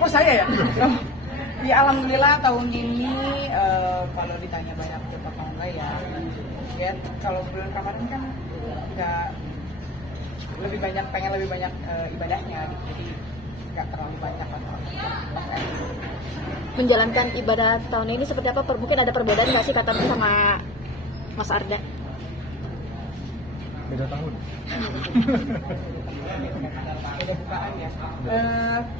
kok saya ya? Ya alhamdulillah tahun ini kalau ditanya banyak apa enggak ya kalau bulan Ramadan kan nggak pengen lebih banyak ibadahnya gitu. Jadi nggak terlalu banyak atau Menjalankan ibadah tahun ini seperti apa? Mungkin ada perbedaan nggak sih kata sama Mas Arda? Beda tahun. beda bukaan ya.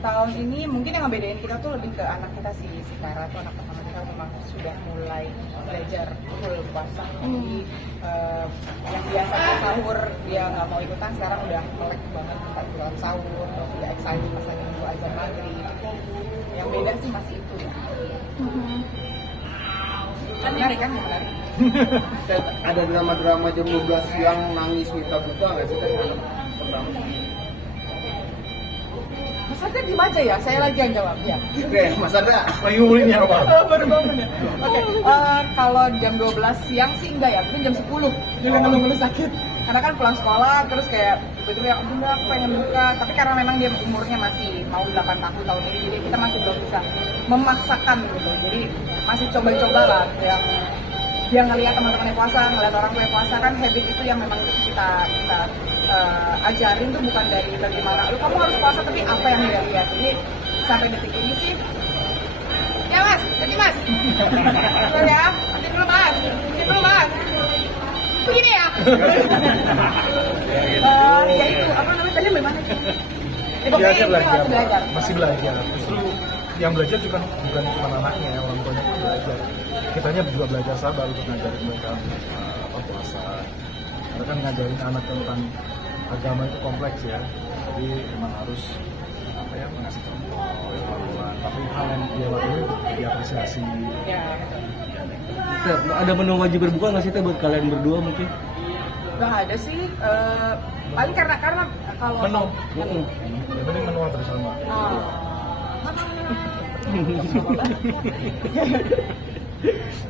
Tahun ini mungkin yang ngebedain kita tuh lebih ke anak kita sih. Si Kara tuh anak pertama kita memang sudah mulai belajar full puasa. Jadi yang biasa sahur dia nggak mau ikutan, sekarang udah melek banget kita ikutan sahur, terus dia excited pas lagi nunggu azan maghrib. Yang beda sih masih itu ya. Kan menarik kan? Ada drama-drama jam 12 siang nangis minta buka nggak sih kan anak pertama? Mas Arda diem aja ya, saya lagi yang jawab ya. Oke, Mas Arda. Lagi ngomongin apa? Baru bangun ya. Oke, kalau jam 12 siang sih enggak ya, mungkin jam 10 juga ngeluh sakit. Karena kan pulang sekolah terus kayak tiba-tiba bunda aku pengen buka, tapi karena memang dia umurnya masih mau 8 tahun ini, jadi kita masih belum bisa memaksakan gitu. Jadi masih coba-coba lah yang dia ngelihat teman-temannya puasa, ngelihat orang tua puasa, kan habit itu yang memang kita ajarin tuh bukan dari bagaimana lu kamu harus puasa, tapi apa yang dia lihat. Jadi sampai detik ini sih ya mas, jadi mas dulu ya, nanti dulu mas, begini ya. Ya itu apa namanya tadi memang belajar. Masih belajar. Justru yang belajar juga bukan cuma anaknya, orang tuanya pun belajar. Kitanya juga belajar sabar untuk ngajarin mereka puasa. Karena kan ngajarin anak tentang agama itu kompleks ya. Jadi memang harus mengasih contoh pelan-pelan. Tapi hal yang dia lakuin diapresiasi. Ya. Ada menu wajib berbuka nggak sih teh buat kalian berdua mungkin? Gak ada sih, paling karena kalau Menu. Yang penting menu bersama.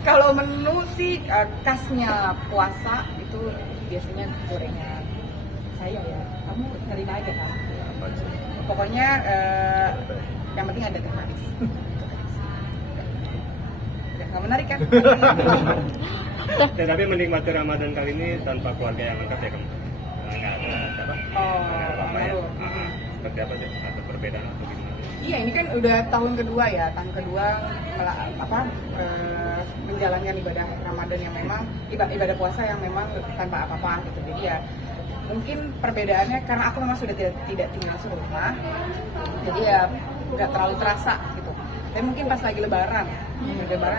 Kalau menu sih khasnya puasa itu biasanya gorengan saya ya, kamu terima aja kan. Pokoknya yang penting ada teh manis. Nggak menarik kan? Tapi menikmati Ramadan kali ini tanpa keluarga yang lengkap ya kamu? Nggak ada siapa? Apa ya? Seperti apa sih? Atau perbedaan atau gimana? Iya, ini kan udah tahun kedua ya, menjalankan ibadah Ramadan yang memang ibadah puasa yang memang tanpa apa-apa gitu. Jadi ya mungkin perbedaannya karena aku memang sudah tidak tinggal serumah, jadi ya nggak terlalu terasa gitu. Dan mungkin pas lagi Lebaran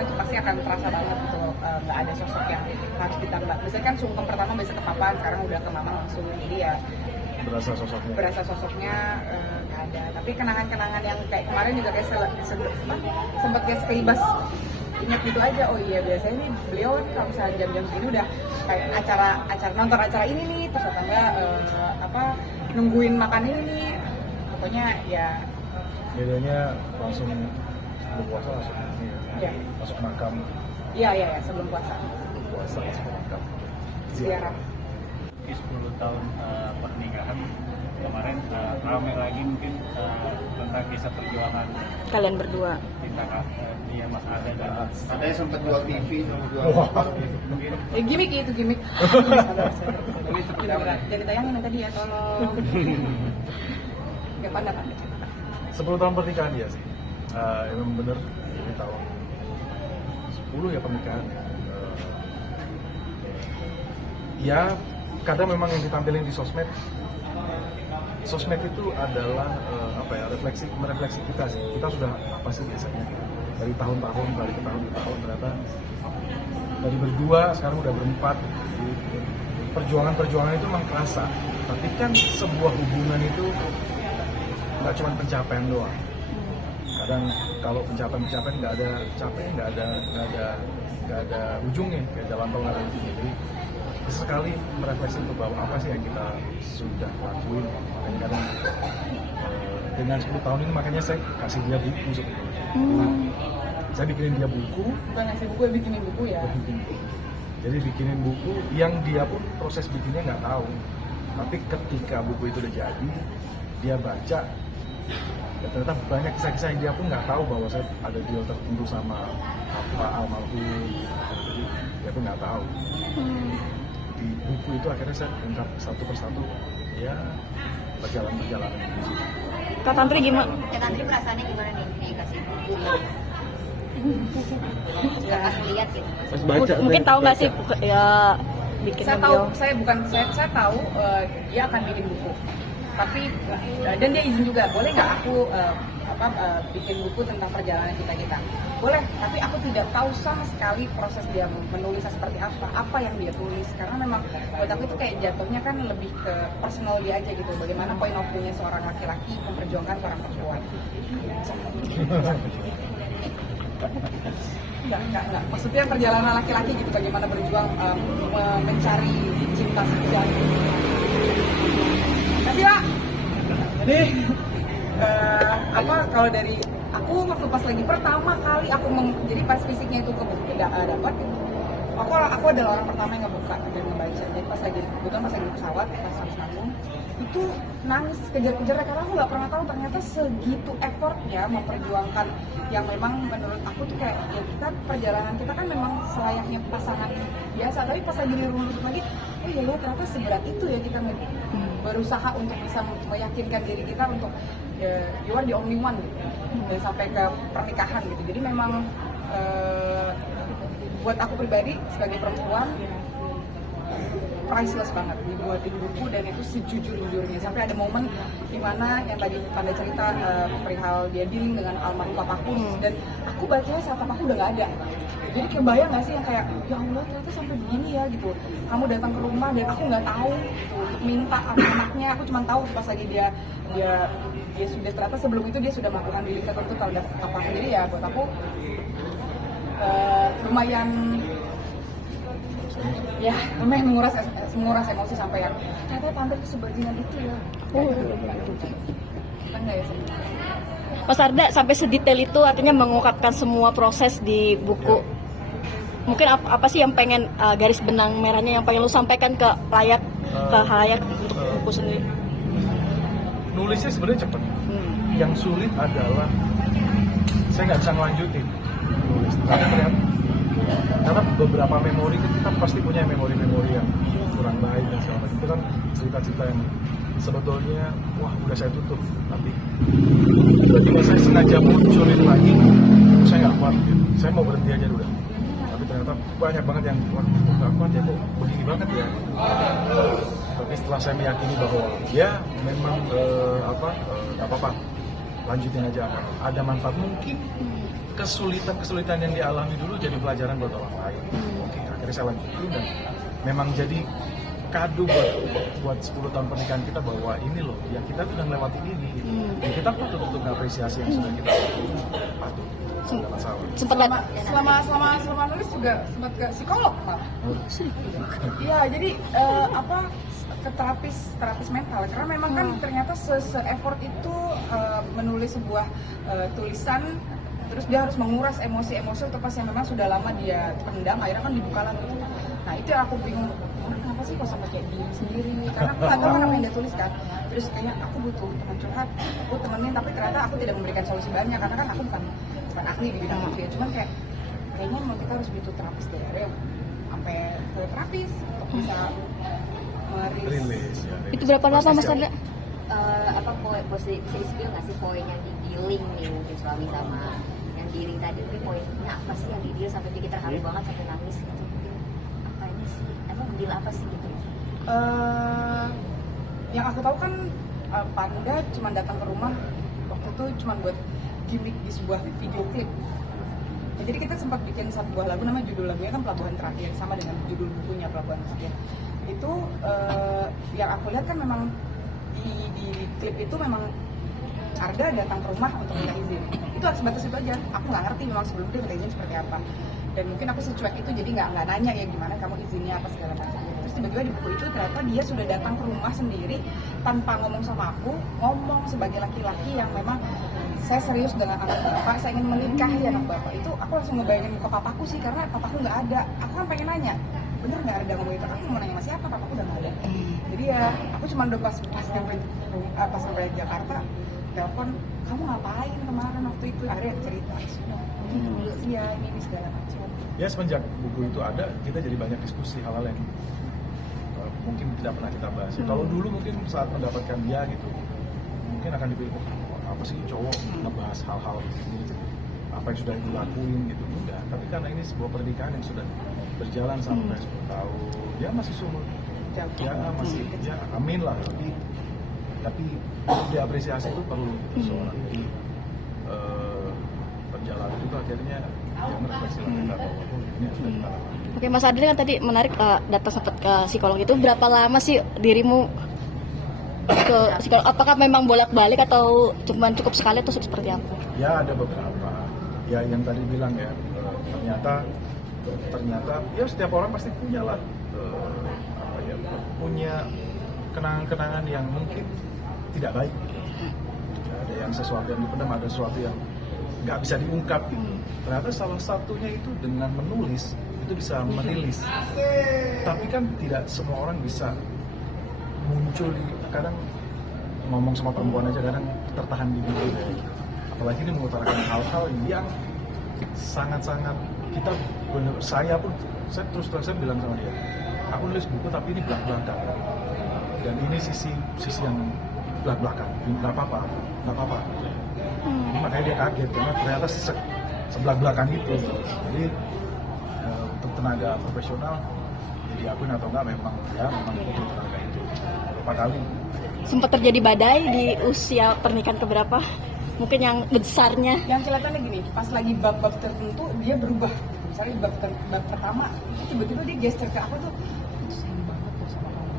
itu pasti akan terasa banget gitu, nggak ada sosok yang harus ditambah. Biasanya kan sungkem pertama biasa ke papa, sekarang udah ke mama langsung, jadi ya berasa sosoknya nggak ada. Tapi kenangan-kenangan yang kayak kemarin juga kayak sempat kayak sekelibas ingat gitu aja. Oh iya, biasanya nih beliau kalau misalnya jam-jam segini udah kayak nonton acara ini nih, terus atau enggak nungguin makan ini nih. Pokoknya ya Bedanya langsung sebelum puasa langsung masuk makam. Iya, sebelum puasa. Puasa masuk makam. Ziarah. 10 tahun pernikahan kemarin ramai lagi mungkin tentang kisah perjuangan Kalian berdua. cinta dia Mas Arda dan Ada yang sempat jual TV sama jual. mungkin Gimik itu gimik. ini seperti apa? Jadi tayangin yang tadi ya, tolong. Gak pandang. 10 tahun pernikahan ya sih. Emang bener ini tahun 10 ya pernikahan. Ya kadang memang yang ditampilin di sosmed itu adalah merefleksi kita sih. Kita sudah apa sih biasanya dari tahun-tahun balik ke tahun ternyata dari berdua sekarang udah berempat. Jadi, perjuangan itu memang kerasa. Tapi kan sebuah hubungan itu nggak cuma pencapaian doang. Kadang kalau pencapaian nggak ada capek, nggak ada ujungnya, kayak jalan tol nggak ada ujungnya. Jadi sekali merefleksi untuk bahwa apa sih yang kita sudah lakuin. Makanya kadang dengan 10 tahun ini makanya saya kasih dia buku sebetulnya. Saya bikinin dia buku. Bukan ngasih buku, bikinin buku ya. Jadi bikinin buku yang dia pun proses bikinnya nggak tahu. Tapi ketika buku itu udah jadi, dia baca, Ya, ternyata banyak kisah-kisah yang dia pun nggak tahu bahwa saya ada deal tertentu sama apa almarhum, jadi dia pun nggak tahu. Di buku itu akhirnya saya ungkap satu persatu ya perjalanan-perjalanan ini. Kak Tantri gimana? Kak Tantri perasaannya gimana nih dikasih buku ini? Pas lihat gitu. Pas baca Mungkin tahu nggak sih ya bikin Saya tahu, saya tahu dia akan bikin buku. Tapi dan dia izin juga, boleh nggak aku bikin buku tentang perjalanan kita. Boleh, tapi aku tidak tahu sama sekali proses dia menulisnya seperti apa yang dia tulis, karena memang buat aku itu kayak jatuhnya kan lebih ke personal dia aja gitu, bagaimana point of view-nya seorang laki-laki memperjuangkan seorang perempuan. Enggak. Maksudnya perjalanan laki-laki gitu, bagaimana berjuang mencari cinta sejati. Kasih Pak. Jadi kalau dari aku waktu pas lagi pertama kali aku jadi pas fisiknya itu dapat, aku adalah orang pertama yang ngebuka dan membaca. Jadi pas lagi di pesawat pas habis nanggung itu nangis kejar-kejar karena aku nggak pernah tahu ternyata segitu effortnya memperjuangkan yang memang menurut aku tuh kayak ya kita perjalanan kita kan memang selayaknya pasangan biasa, tapi pas lagi dirunut lagi oh iya ya ternyata seberat itu ya kita berusaha untuk bisa meyakinkan diri kita untuk you are the only one gitu, dan sampai ke pernikahan gitu. Jadi memang buat aku pribadi sebagai perempuan priceless banget dibuatin buku, dan itu sejujur-jujurnya sampai ada momen dimana yang tadi Panda cerita perihal dia dealing dengan almarhum papaku, dan aku bacanya saat papaku udah nggak ada. Jadi kebayang nggak sih yang kayak ya Allah ternyata sampai begini ya gitu, kamu datang ke rumah dan aku nggak tahu gitu, untuk minta anaknya. Aku cuma tahu pas lagi dia sudah, ternyata sebelum itu dia sudah melakukan dealing tertentu terhadap papaku. Jadi ya buat aku lumayan menguras emosi sampai yang ternyata Tante itu sebajingan itu ya. Enggak ya sih. Mas Arda sampai sedetail itu artinya mengungkapkan semua proses di buku. Mungkin apa sih yang pengen garis benang merahnya yang pengen lu sampaikan ke halayak untuk buku sendiri? Nulisnya sebenarnya cepet. Yang sulit adalah saya nggak bisa ngelanjutin nulis. Karena beberapa memori kita pasti punya memori-memori yang kurang baik dan segala macam. Itu kan cerita-cerita yang sebetulnya wah udah saya tutup, tapi tiba-tiba saya sengaja munculin lagi, saya nggak kuat gitu. Saya mau berhenti aja dulu, tapi ternyata banyak banget yang wah nggak kuat ya, kok begini banget ya. Tapi setelah saya meyakini bahwa ya memang nggak apa-apa, lanjutin aja, ada manfaat. Mungkin kesulitan yang dialami dulu jadi pelajaran buat orang lain. Oke, akhirnya saya lanjutin dan memang jadi kado buat 10 tahun pernikahan kita bahwa ini loh yang kita sudah melewati ini gitu. Dan kita patut untuk mengapresiasi yang sudah kita patut. Tidak masalah. Selama nulis juga sempat ke psikolog malah. Iya, jadi ke terapis mental, karena memang kan ternyata se-effort itu menulis sebuah tulisan, terus dia harus menguras emosi-emosi pas yang memang sudah lama dia pendam, akhirnya kan dibuka lagi. Nah itu yang aku bingung, kenapa sih kok sampai kayak gini sendiri, karena aku nggak tahu kan apa yang dia tulis kan. Terus kayaknya aku butuh teman curhat, aku temenin, tapi ternyata aku tidak memberikan solusi banyak karena kan aku bukan ahli di bidang itu ya. Cuman kayaknya memang kita harus butuh terapis deh, sampai ke terapis untuk bisa rilis ya. Itu berapa lama Mas Arda? Bisa di-spill nggak sih poin yang di-dealing nih mungkin suami sama yang dealing tadi, tapi poinnya apa sih yang di-deal sampai bikin terharu banget sampai nangis gitu, mungkin apa ini sih, emang deal apa sih gitu? Yang aku tahu kan Panda cuma datang ke rumah waktu itu cuma buat gimmick di sebuah video klip. Nah, jadi kita sempat bikin satu buah lagu, namanya judul lagunya kan Pelabuhan Terakhir, sama dengan judul bukunya Pelabuhan Terakhir. Itu yang aku lihat kan memang di klip itu memang Arda datang ke rumah untuk minta izin. Itu sebatas itu aja. Aku nggak ngerti memang sebelum dia minta izin seperti apa. Dan mungkin aku secuek itu, jadi nggak nanya ya gimana kamu izinnya apa segala macam. Terus tiba-tiba di buku itu ternyata dia sudah datang ke rumah sendiri tanpa ngomong sama aku, ngomong sebagai laki-laki yang memang saya serius dengan anak bapak, saya ingin menikahi anak bapak. Itu aku langsung ngebayangin muka papaku sih, karena papaku nggak ada. Aku kan pengen nanya, bener nggak ada ngomong itu? Aku mau nanya sama siapa, papaku udah nggak ada. Jadi ya aku cuma udah pas sampai Jakarta telepon, kamu ngapain kemarin waktu itu, akhirnya cerita sudah iya ini segala macam. Ya semenjak buku itu ada, kita jadi banyak diskusi hal-hal yang mungkin tidak pernah kita bahas. Ya, kalau dulu mungkin saat mendapatkan dia gitu, mungkin akan dipikir apa sih cowok ngebahas hal-hal ini, apa yang sudah dilakuin gitu, enggak. Tapi karena ini sebuah pernikahan yang sudah berjalan sampai 10 tahun, ya masih sumur, ya masih, ya amin lah. Tapi diapresiasi itu perlu seorang. Jadi perjalanan itu akhirnya yang merefleksi kita bahwa ini yang sudah kita lakukan. Oke, Mas Adli kan tadi menarik datang sempat ke psikolog itu. Berapa lama sih dirimu ke psikolog? Apakah memang bolak-balik atau cuman cukup sekali atau seperti apa? Ya ada beberapa. Ya yang tadi bilang ya, ternyata ya setiap orang pasti punya lah punya kenangan-kenangan yang mungkin tidak baik. Ya, ada yang sesuatu yang dipendam, ada sesuatu yang nggak bisa diungkap gitu. Ternyata salah satunya itu dengan menulis itu bisa merilis. Tapi kan tidak semua orang bisa muncul di, kadang ngomong sama perempuan aja kadang tertahan di diri. Apalagi ini mengutarakan hal-hal yang sangat-sangat kita bener, saya terus terang saya bilang sama dia, aku nulis buku tapi ini belak-belakan dan ini sisi yang belak-belakan, nggak apa-apa. Jadi makanya dia kaget karena ternyata sebelak-belakan itu. Jadi untuk tenaga profesional jadi akun atau enggak memang butuh tenaga itu beberapa kali. Sempat terjadi badai di usia pernikahan keberapa? Mungkin yang besarnya. Yang kelihatannya gini, pas lagi bab-bab tertentu dia berubah. Misalnya di bab pertama, tiba-tiba dia gesture ke aku tuh, itu sayang banget loh sama kamu.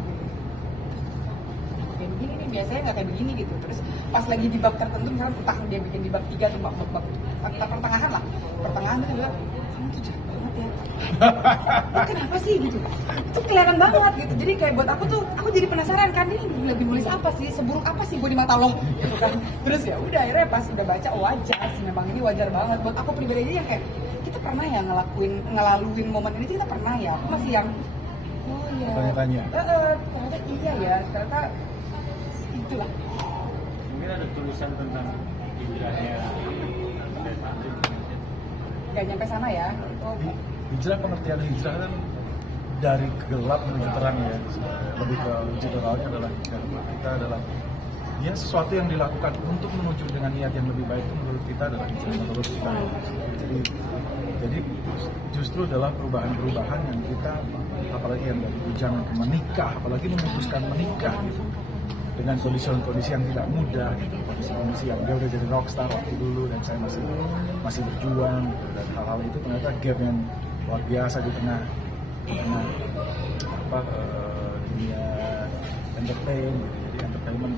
Kayak begini nih, biasanya nggak kayak begini gitu. Terus pas lagi di bab tertentu, misalnya entah dia bikin di bab 3 atau bab pertengahan lah. Pertengahan tuh dia bilang, kamu tuh jahat banget ya. Kenapa sih gitu? Itu kelihatan banget gitu. Jadi kayak buat aku tuh, aku jadi penasaran kan dia lagi nulis apa sih, seburuk apa sih gue di mata lo gitu kan. Terus ya udah akhirnya pas udah baca wajar sih, memang ini wajar banget. Buat aku pribadi aja yang kayak kita pernah ya ngelaluin momen ini, kita pernah ya. Aku masih yang oh iya. Tanya-tanya. Ternyata iya ya, ternyata itulah. Mungkin ada tulisan tentang hijrahnya Gak nyampe sana ya. Oh, Hijrah, pengertian hijrah kan dari gelap menuju terang ya. Lebih ke generalnya adalah kita adalah ya sesuatu yang dilakukan untuk menuju dengan niat yang lebih baik itu menurut kita adalah hijrah menurut kita. Jadi justru adalah perubahan-perubahan yang kita, apalagi yang dari bujangan ke menikah, apalagi memutuskan menikah gitu, dengan kondisi-kondisi yang tidak mudah gitu, kondisi yang dia udah jadi rockstar waktu dulu dan saya masih berjuang gitu. Dan hal-hal itu ternyata gap yang luar biasa di tengah dunia entertain gitu. Jadi entertainment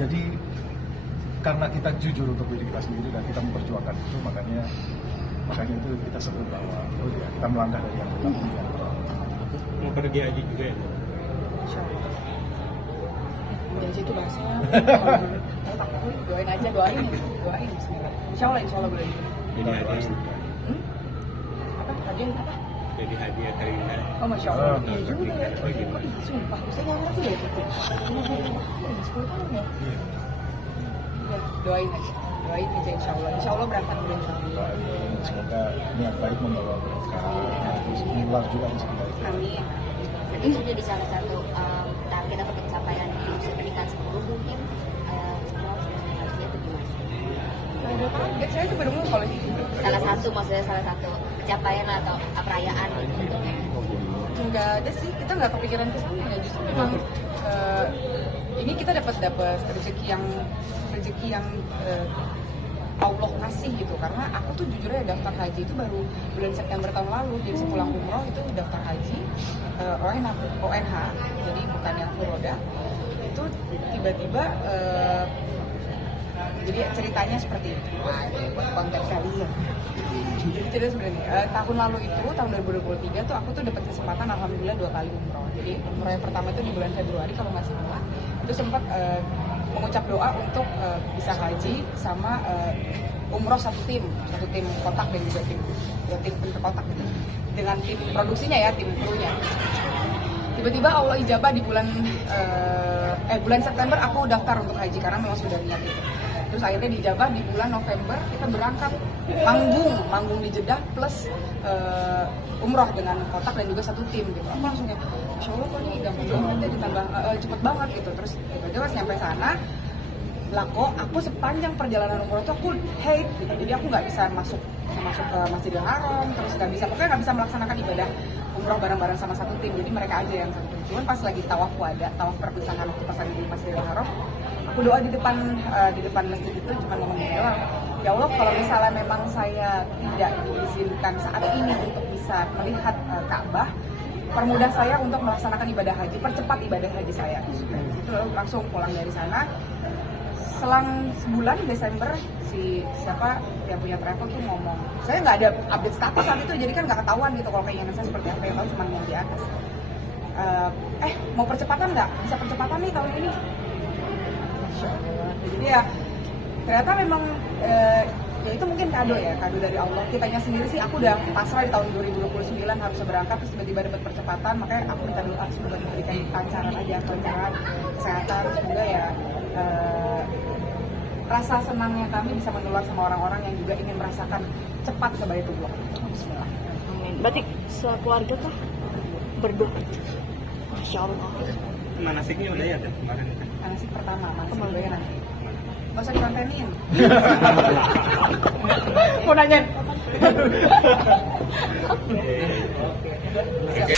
jadi karena kita jujur untuk diri kita sendiri dan kita memperjuangkan itu, makanya itu kita sebut bahwa kita melangkah dari yang benar. mau pergi haji juga ya? Janji itu bahasanya. Doain aja, doain. Bismillah. Insya Allah boleh. Jadi haji Apa? Hadiah apa? jadi haji ya Karina. Oh, Masya Allah. Oh, Iya juga ya. oh, gitu. Kok sumpah, saya nggak ngerti ya itu. 10 tahun ya. Ya, doain aja insya Allah berangkat bulan Juli. Semoga niat baik membawa berkah, terus menular juga rezeki baik. Amin. Itu jadi salah satu target atau pencapaian di usia pernikahan 10 mungkin semua hajinya itu gimana? Saya tuh baru kalau itu. Maksudnya salah satu pencapaian atau perayaan gitu. Nggak ada sih, kita nggak kepikiran ke sana ya, justru memang ini kita dapat rezeki yang Allah kasih gitu, karena aku tuh jujur ya daftar haji itu baru bulan September tahun lalu. Jadi sepulang umroh itu daftar haji ONH, jadi bukan yang full roda. Itu tiba-tiba jadi ceritanya seperti itu, buat konten kalian. Jadi tidak sebenarnya tahun lalu itu tahun 2023 tuh aku tuh dapat kesempatan alhamdulillah 2 kali umroh. Jadi umroh yang pertama itu di bulan Februari kalau nggak salah, itu sempat mengucap doa untuk bisa haji sama umroh satu tim kotak dan juga tim kotak gitu, dengan tim produksinya ya, tim krunya. tiba-tiba Allah ijabah di bulan September aku daftar untuk haji karena memang sudah niat itu. Terus akhirnya dijabah di bulan November kita berangkat manggung di Jeddah plus umroh dengan kotak dan juga satu tim gitu. Aku langsung kayak, Masya Allah kok ini gampang banget ya, ditambah cepet banget gitu. Terus tiba-tiba pas nyampe sana, lah kok aku sepanjang perjalanan umroh tuh aku hate gitu. Jadi aku nggak bisa masuk ke Masjidil Haram, terus pokoknya nggak bisa melaksanakan ibadah umroh bareng-bareng sama satu tim. Jadi mereka aja yang satu tim. Cuman pas lagi tawaf perpisahan waktu pas lagi di Masjidil Haram, aku doa di depan masjid itu cuma ngomong gitu doang. Ya Allah, kalau misalnya memang saya tidak diizinkan saat ini untuk bisa melihat Ka'bah, permudah saya untuk melaksanakan ibadah haji, percepat ibadah haji saya. Itu lalu langsung pulang dari sana. Selang sebulan Desember siapa yang punya travel tuh ngomong, saya nggak ada update status saat itu, jadi kan nggak ketahuan gitu kalau keinginan saya seperti apa, yang tahu cuma yang di atas. Mau percepatan nggak? Bisa percepatan nih tahun ini. Masya Allah. Jadi ya ternyata memang ya itu mungkin kado dari Allah. Kitanya sendiri sih aku udah pasrah di tahun 2029 harus berangkat, terus tiba-tiba dapat percepatan, makanya aku minta doa semoga diberikan kelancaran aja, kelancaran kesehatan, semoga ya rasa senangnya kami bisa menular sama orang-orang yang juga ingin merasakan cepat ke Baitullah. Bismillah. Amin. Berarti sekeluarga kah berdoa? Masya Allah. Manasiknya udah ya kan kemarin? Manasik pertama, manasik kedua nanti. Gak usah dikontenin. Mau nanyain. Oke.